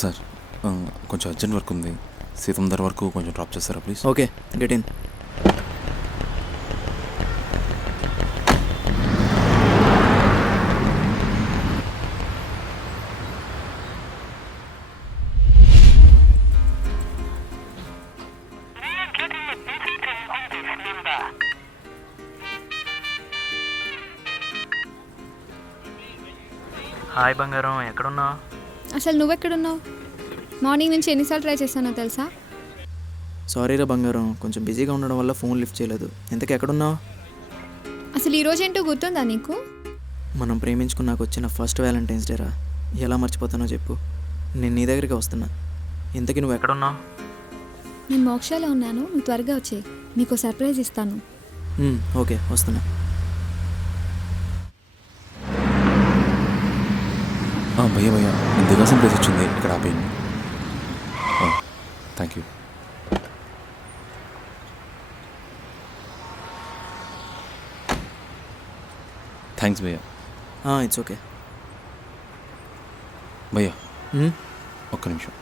Sir కొంచెం urgent work ఉంది, సీతం ధర వరకు కొంచెం డ్రాప్ చేస్తారా please? Okay, get in. Hi బంగారం, ఎక్కడున్నావు? అసలు నువ్వెక్కడున్నావు? మార్నింగ్ నుంచి ఎన్నిసార్లు ట్రై చేశానో తెలుసా? సారీరా బంగారం, కొంచెం బిజీగా ఉండడం వల్ల ఫోన్ లిఫ్ట్ చేయలేదు. ఇంతకు ఎక్కడున్నావు? అసలు ఈ రోజు ఏంటో గుర్తుందా నీకు? మనం ప్రేమించుకున్నాక వచ్చిన ఫస్ట్ వ్యాలంటైన్స్ డేరా. ఎలా మర్చిపోతానో చెప్పు. నేను నీ దగ్గరికి వస్తున్నా. ఇంతకీ నువ్వు ఎక్కడున్నావు? నేను మోక్షాలో ఉన్నాను, నువ్వు త్వరగా వచ్చేయి, నీకు సర్ప్రైజ్ ఇస్తాను. ఓకే, వస్తున్నా. భయ్యా భయ్యా, నేను దిగాల్సిన ప్లేస్ వచ్చింది, ఇక్కడ ఆపేయండి. Thank you. థ్యాంక్స్ భయ్యా. It's okay. భయ్యా ఒక్క నిమిషం.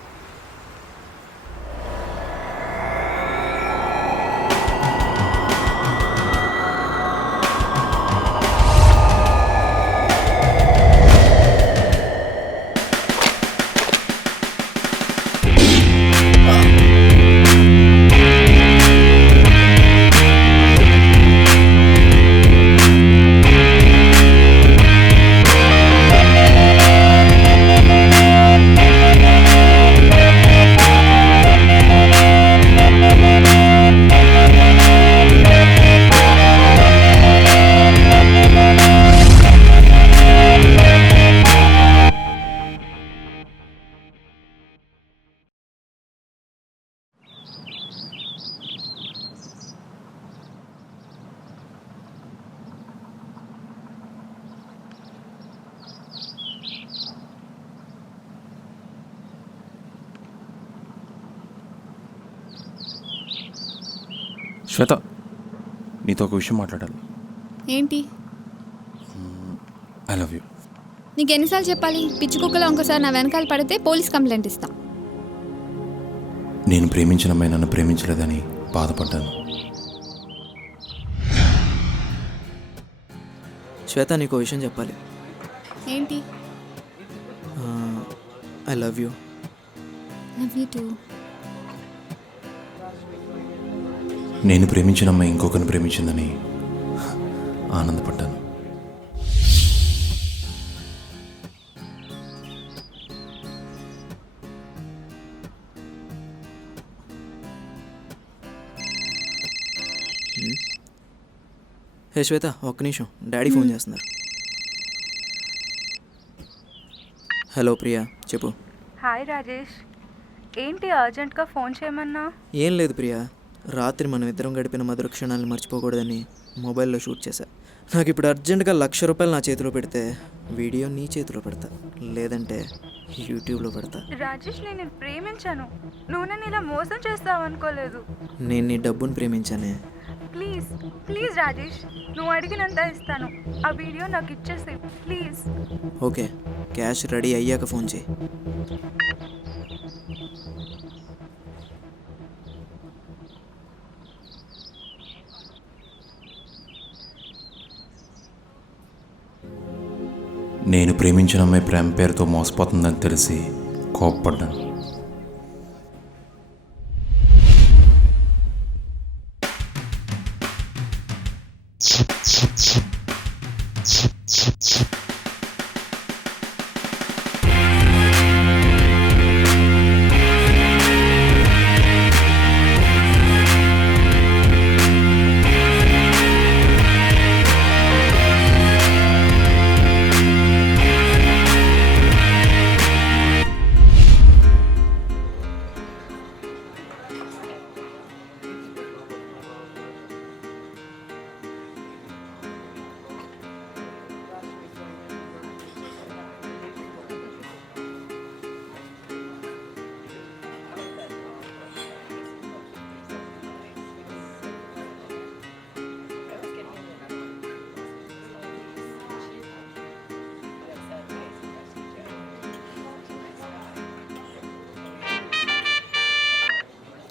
శ్వేత, నీతో ఒక విషయం మాట్లాడాలి. ఏంటి? I love you. నీకు ఎన్నిసార్లు చెప్పాలి? పిచ్చి కుక్కలో ఇంకోసారి నా వెనకాల పడితే పోలీస్ కంప్లైంట్ ఇస్తా. నేను ప్రేమించిన అమ్మాయి నన్ను ప్రేమించలేదని బాధపడ్డాను. శ్వేత, నీకు విషయం చెప్పాలి. ఏంటి? I love you. Love you two. నేను ప్రేమించిన అమ్మాయి ఇంకొకరిని ప్రేమించిందని ఆనందపడ్డాను. హే శ్వేత, ఒక్క నిమిషం, డాడీ ఫోన్ చేస్తున్నారు. హలో ప్రియా, చెప్పు. హాయ్ రాజేష్, ఏంటి అర్జెంట్గా ఫోన్ చేయమన్నా? ఏం లేదు ప్రియా, రాత్రి మనం ఇద్దరం గడిపిన మధుర క్షణాలను మర్చిపోకూడదని మొబైల్లో షూట్ చేశా. నాకు ఇప్పుడు అర్జెంటుగా ₹1,00,000 నా చేతిలో పెడితే వీడియో నీ చేతిలో పెడతా, లేదంటే యూట్యూబ్లో పెడతా. రాజేష్, నేను ప్రేమించాను, నువ్వు నన్ను ఇలా మోసం చేస్తావు అనుకోలేదు. నేను నీ డబ్బును ప్రేమించానే. ప్లీజ్ ప్లీజ్ రాజేష్, నువ్వు అడిగినంత ఇస్తాను, ఆ వీడియో నాకు ఇచ్చేసి ప్లీజ్. ఓకే, క్యాష్ రెడీ అయ్యాక ఫోన్ చేయి. నేను ప్రేమించిన అమ్మాయి ప్రేమ పేరుతో మోసపోతుందని తెలిసి కోప్పడ్డాను.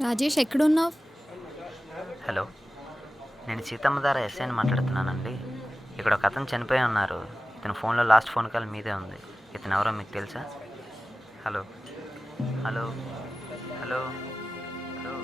రాజేష్ ఎక్కడున్నావు? హలో, నేను సీతమ్మధార ఎస్ఐని మాట్లాడుతున్నానండి. ఇక్కడ ఒక అతను చనిపోయి ఉన్నారు. ఇతని ఫోన్లో లాస్ట్ ఫోన్ కాల్ మీదే ఉంది. ఇతను ఎవరో మీకు తెలుసా? హలో హలో హలో హలో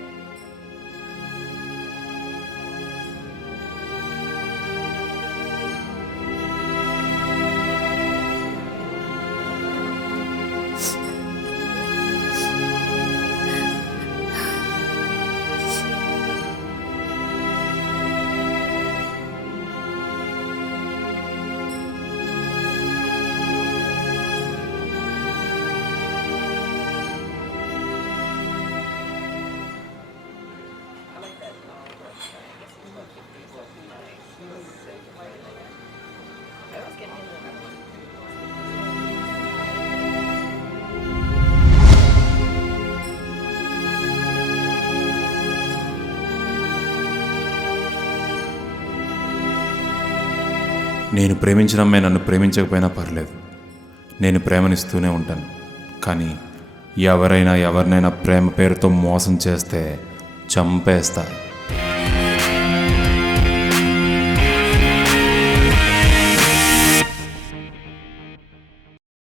నేను ప్రేమించిన అమ్మాయి నన్ను ప్రేమించకపోయినా పర్లేదు, నేను ప్రేమనిస్తూనే ఉంటాను. కానీ ఎవరైనా ఎవరినైనా ప్రేమ పేరుతో మోసం చేస్తే చంపేస్తా.